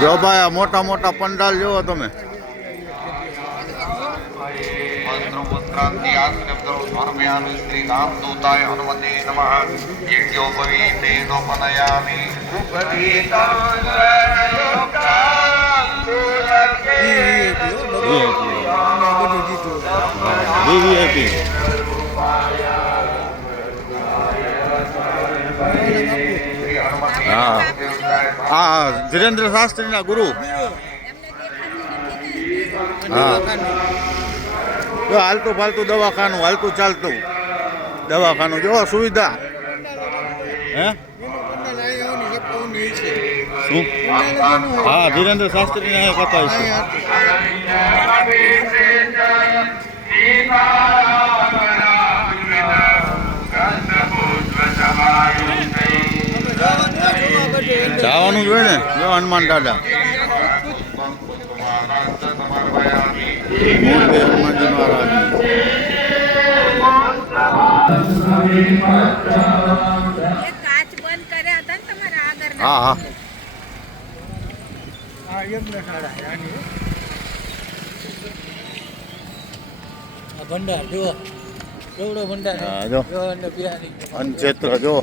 જો ભાઈ આ મોટા મોટા પંડાલ જોવો તમે. હા હા ધીરેન્દ્ર શાસ્ત્રીના ગુરુ. હા જો હાલતું ફાલતું દવાખાનું હાલતું ચાલતું દવાખાનું જો સુવિધા. હે શું? હા ધીરેન્દ્ર શાસ્ત્રીને કથા છે. જવાનું જોઈએ ને જો હનુમાન દાદા મોટે હનુમાનજી મહારાજ. હા હા ભંડાર જો કેવડો ભંડાર. જો અનક્ષેત્ર જો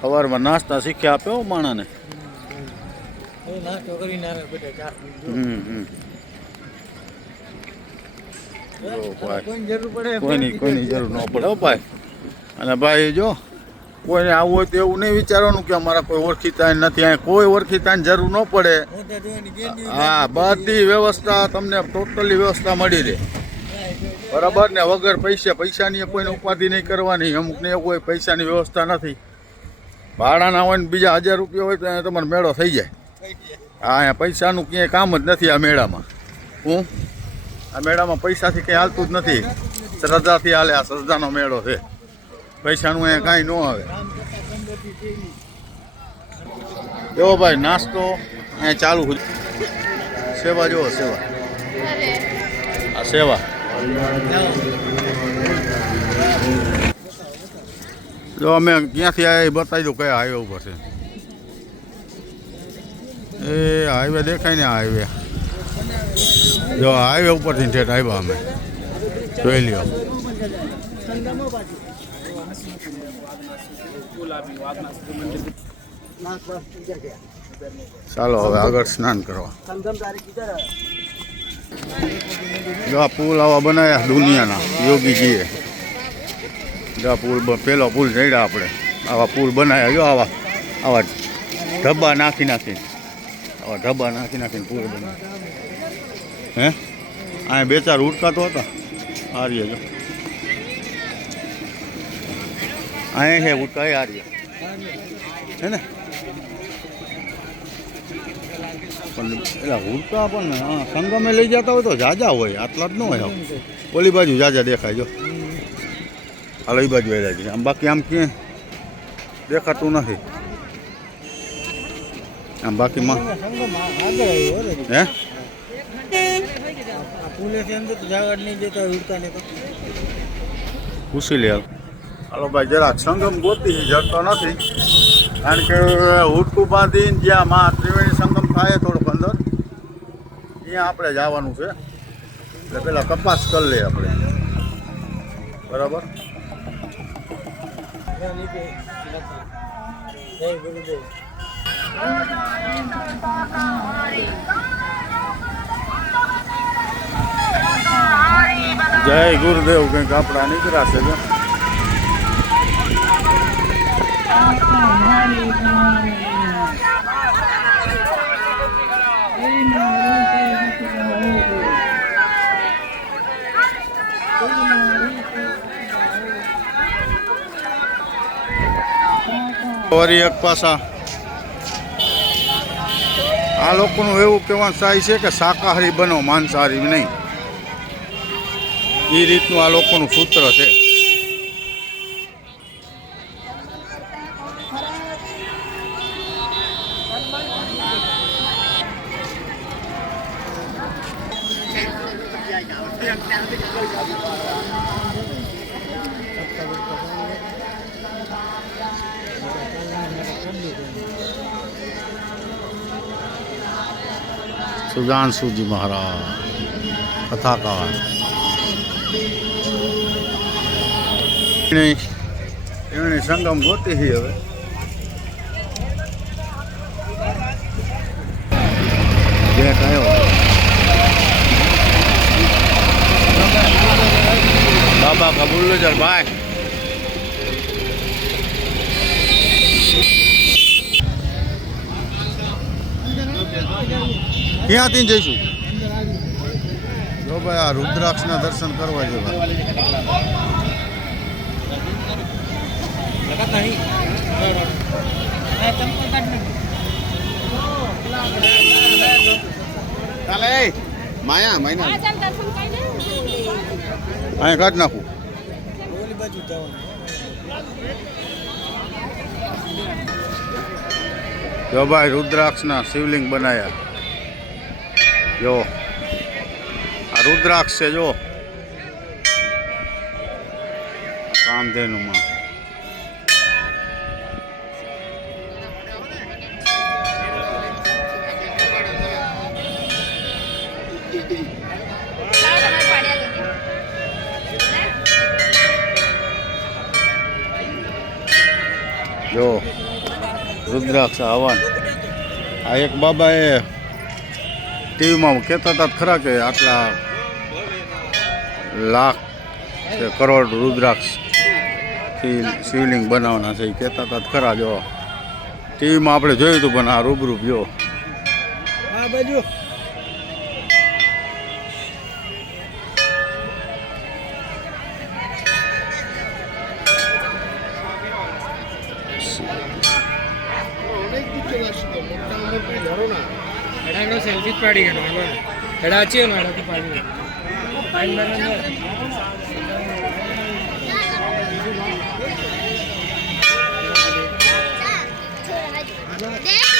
સવારમાં નાસ્તા શીખ્યા આપ્યો માણાને. નાસ્તો કરીને કોઈની જરૂર ન પડે હો ભાઈ. અને ભાઈ જો કોઈને આવવું હોય તો એવું નહીં વિચારવાનું કે અમારા કોઈ ઓળખીતા નથી. અહીં કોઈ ઓળખીતાની જરૂર ન પડે. હા બધી વ્યવસ્થા તમને ટોટલી વ્યવસ્થા મળી રહે બરાબર ને. વગર પૈસાની કોઈને ઉપાધિ નહીં કરવાની. અમુકને એવું હોય પૈસાની વ્યવસ્થા નથી, ભાડાના હોય ને બીજા 1000 રૂપિયા હોય તો અહીંયા તમારો મેળો થઈ જાય. હા અહીંયા પૈસાનું ક્યાંય કામ જ નથી આ મેળામાં. આ મેળામાં પૈસાથી કંઈ હાલતું જ નથી. શ્રદ્ધાથી હાલે. આ શ્રદ્ધાનો મેળો છે. પૈસાનું અહીંયા કાંઈ ન આવે. એવો ભાઈ નાસ્તો અહીંયા ચાલુ. સેવા જુઓ સેવા. આ સેવા જો અમે ક્યાંથી આવ્યા એ બતાવી દઉં કયા હાઈવે ઉપર છે. એ હાઈવે દેખાય ને. હાઈવે જો હાઈવે ઉપરથી ઠેઠ આવ્યા અમે. જોઈ લ્યો. ચાલો હવે આગળ સ્નાન કરવા. જો આ પુલ આવા બનાવ્યા દુનિયાના યોગીજીએ. જો આ પુલ પેલો પુલ ચડ્યા આપણે. આવા પુલ બનાવ્યા જો આવા ઢબ્બા નાખી નાખીને પુલ બનાવ્યા. હે અહીંયા 2-4 ઉડકાતો હતા. આર્ય જો અહીંયા છે ઉડકા આર્ય છે ને. પણ એટલે ઉડકા પણ હા સંગમે લઈ જતા હોય તો જાજા હોય. આટલા જ ન હોય. ઓલી બાજુ જાજા દેખાય જો. હાલો એ બાજુ આવ્યા છે. આમ બાકી આમ ક્યાંય દેખાતું નથી. આમ બાકીમાં હે પૂછી લે. હાલો ભાઈ જરાક સંગમ ગોતી જતો નથી. કારણ કે ઉડકું બાંધીને જ્યાં માં ત્રિવેણી સંગમ થાય થોડુંક અંદર ત્યાં આપણે જવાનું છે. એટલે પેલા તપાસ કરી લઈએ આપણે બરાબર. જય ગુરુદેવ. કંઈક આપણા નીકળાશે છે. વરી એક પાછા આ લોકોનું એવું કહેવાનું થાય છે કે શાકાહારી બનો માંસાહારી નહીં. એ રીતનું આ લોકોનું સૂત્ર છે. સુજાનસુજી મહારાજ કથાકાર એણે સંગમ ગોતી છે હવે ગેટ આવ્યો બાબા કબૂલ ચાલ ભાઈ ક્યાંથી જઈશું જો ભાઈ આ રુદ્રાક્ષના દર્શન કરવા જેવા ચાલે માયા મહિના અહીંયા કાઢ નાખું ઓલી બાજુ જવાનું જો ભાઈ રુદ્રાક્ષના શિવલિંગ બનાયા જો આ રુદ્રાક્ષ છે જો કામધેનુમાં જો રુદ્રાક્ષ હવન આ એક બાબાએ ટીવીમાં કહેતા હતા ખરા કે આટલા લાખ કે કરોડ રુદ્રાક્ષથી શિવલિંગ બનાવવાના છે એ કહેતા હતા ખરા જો ટીવીમાં આપણે જોયું હતું પણ આ રૂબરૂ જો આ બાજુ सेल्फी पाड़ी एड़ा अच्छी है ना पाड़ी Dad?